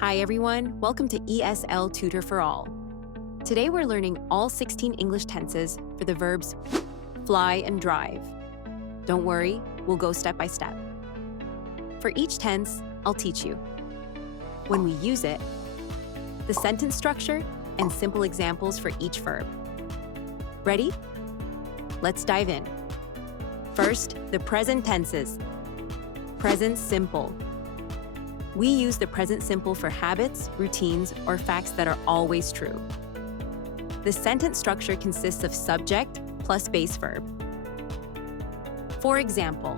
Hi everyone, welcome to ESL Tutor for All. Today we're learning all 16 English tenses for the verbs fly and drive. Don't worry, we'll go step by step. For each tense, I'll teach you when we use it, the sentence structure, and simple examples for each verb. Ready? Let's dive in. First, the present tenses. Present simple. We use the present simple for habits, routines, or facts that are always true. The sentence structure consists of subject plus base verb. For example,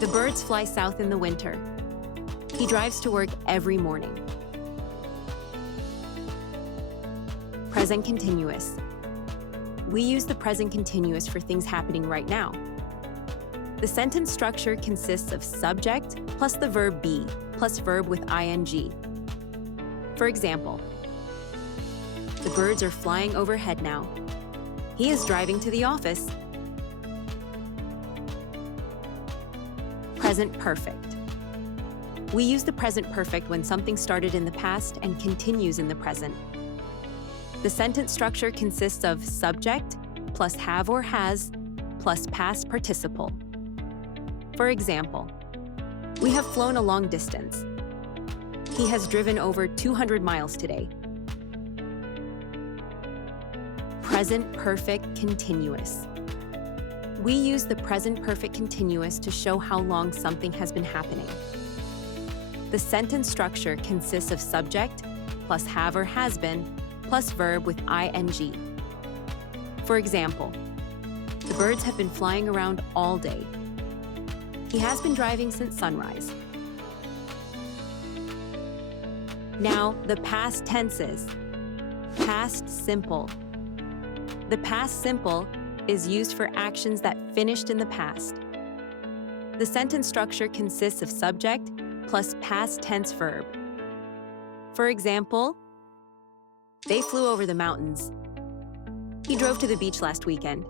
the birds fly south in the winter. He drives to work every morning. Present continuous. We use the present continuous for things happening right now. The sentence structure consists of subject plus the verb be plus verb with ing. For example, the birds are flying overhead now. He is driving to the office. Present perfect. We use the present perfect when something started in the past and continues in the present. The sentence structure consists of subject plus have or has plus past participle. For example, we have flown a long distance. He has driven over 200 miles today. Present perfect continuous. We use the present perfect continuous to show how long something has been happening. The sentence structure consists of subject plus have or has been plus verb with ing. For example, the birds have been flying around all day. He has been driving since sunrise. Now, the past tenses. Past simple. The past simple is used for actions that finished in the past. The sentence structure consists of subject plus past tense verb. For example, they flew over the mountains. He drove to the beach last weekend.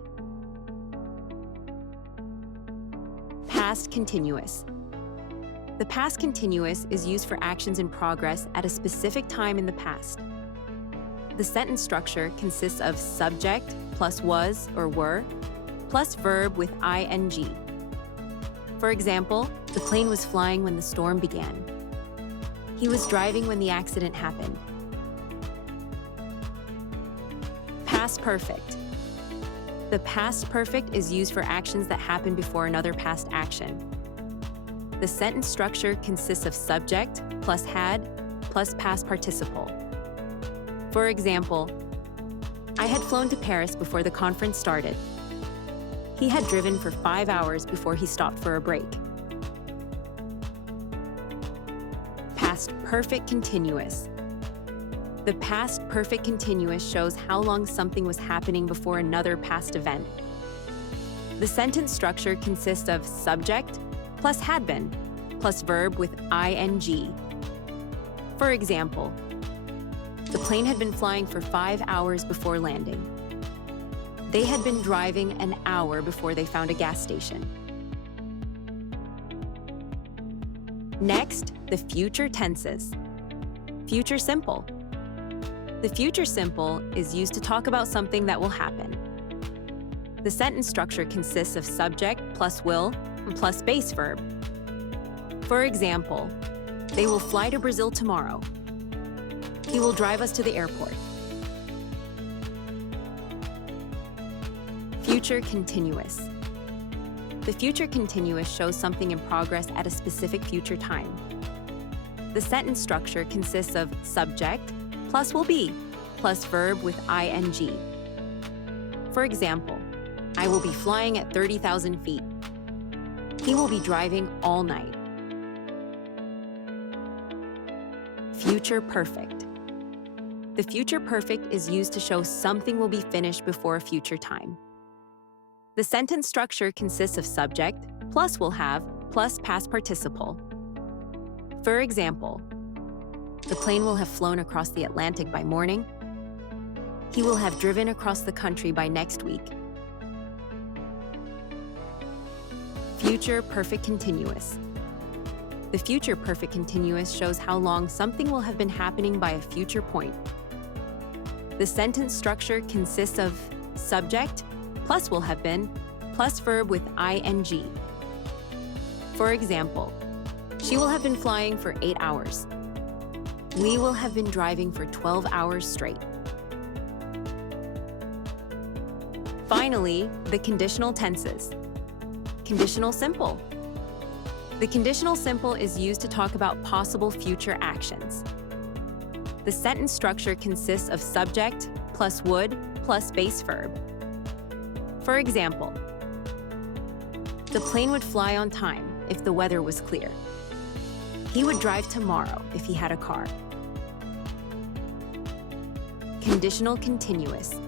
Past continuous. The past continuous is used for actions in progress at a specific time in the past. The sentence structure consists of subject plus was or were plus verb with ing. For example, the plane was flying when the storm began. He was driving when the accident happened. Past perfect. The past perfect is used for actions that happen before another past action. The sentence structure consists of subject plus had plus past participle. For example, I had flown to Paris before the conference started. He had driven for 5 hours before he stopped for a break. Past perfect continuous. The past perfect continuous shows how long something was happening before another past event. The sentence structure consists of subject plus had been plus verb with ing. For example, the plane had been flying for 5 hours before landing. They had been driving an hour before they found a gas station. Next, the future tenses. Future simple. The future simple is used to talk about something that will happen. The sentence structure consists of subject plus will plus base verb. For example, they will fly to Brazil tomorrow. He will drive us to the airport. Future continuous. The future continuous shows something in progress at a specific future time. The sentence structure consists of subject plus will be plus verb with ing. For example, I will be flying at 30,000 feet. He will be driving all night. Future perfect. The future perfect is used to show something will be finished before a future time. The sentence structure consists of subject plus will have plus past participle. For example, the plane will have flown across the Atlantic by morning. He will have driven across the country by next week. Future perfect continuous. The future perfect continuous shows how long something will have been happening by a future point. The sentence structure consists of subject plus will have been plus verb with ing. For example, she will have been flying for 8 hours. We will have been driving for 12 hours straight. Finally, the conditional tenses. Conditional simple. The conditional simple is used to talk about possible future actions. The sentence structure consists of subject plus would plus base verb. For example, the plane would fly on time if the weather was clear. He would drive tomorrow if he had a car. Conditional continuous.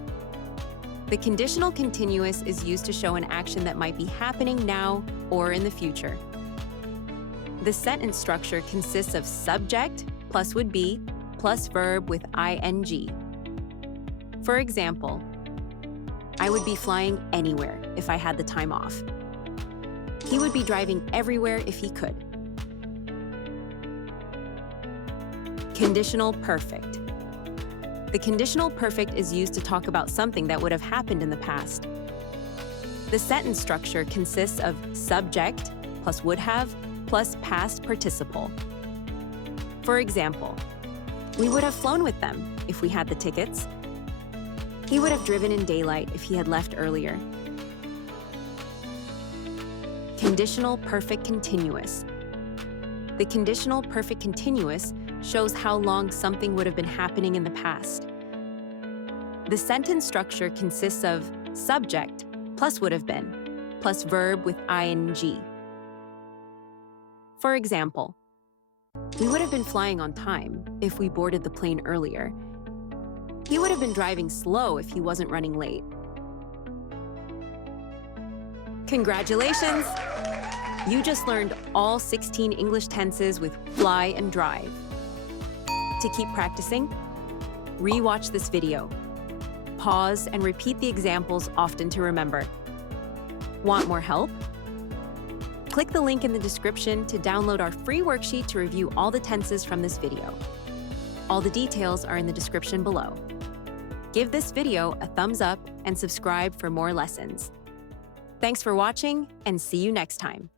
The conditional continuous is used to show an action that might be happening now or in the future. The sentence structure consists of subject plus would be plus verb with ing. For example, I would be flying anywhere if I had the time off. He would be driving everywhere if he could. Conditional perfect. The conditional perfect is used to talk about something that would have happened in the past. The sentence structure consists of subject plus would have plus past participle. For example, we would have flown with them if we had the tickets. He would have driven in daylight if he had left earlier. Conditional perfect continuous. The conditional perfect continuous shows how long something would have been happening in the past. The sentence structure consists of subject plus would have been plus verb with ing. For example, we would have been flying on time if we boarded the plane earlier. He would have been driving slow if he wasn't running late. Congratulations! You just learned all 16 English tenses with fly and drive. To keep practicing, re-watch this video. Pause and repeat the examples often to remember. Want more help? Click the link in the description to download our free worksheet to review all the tenses from this video. All the details are in the description below. Give this video a thumbs up and subscribe for more lessons. Thanks for watching, and see you next time.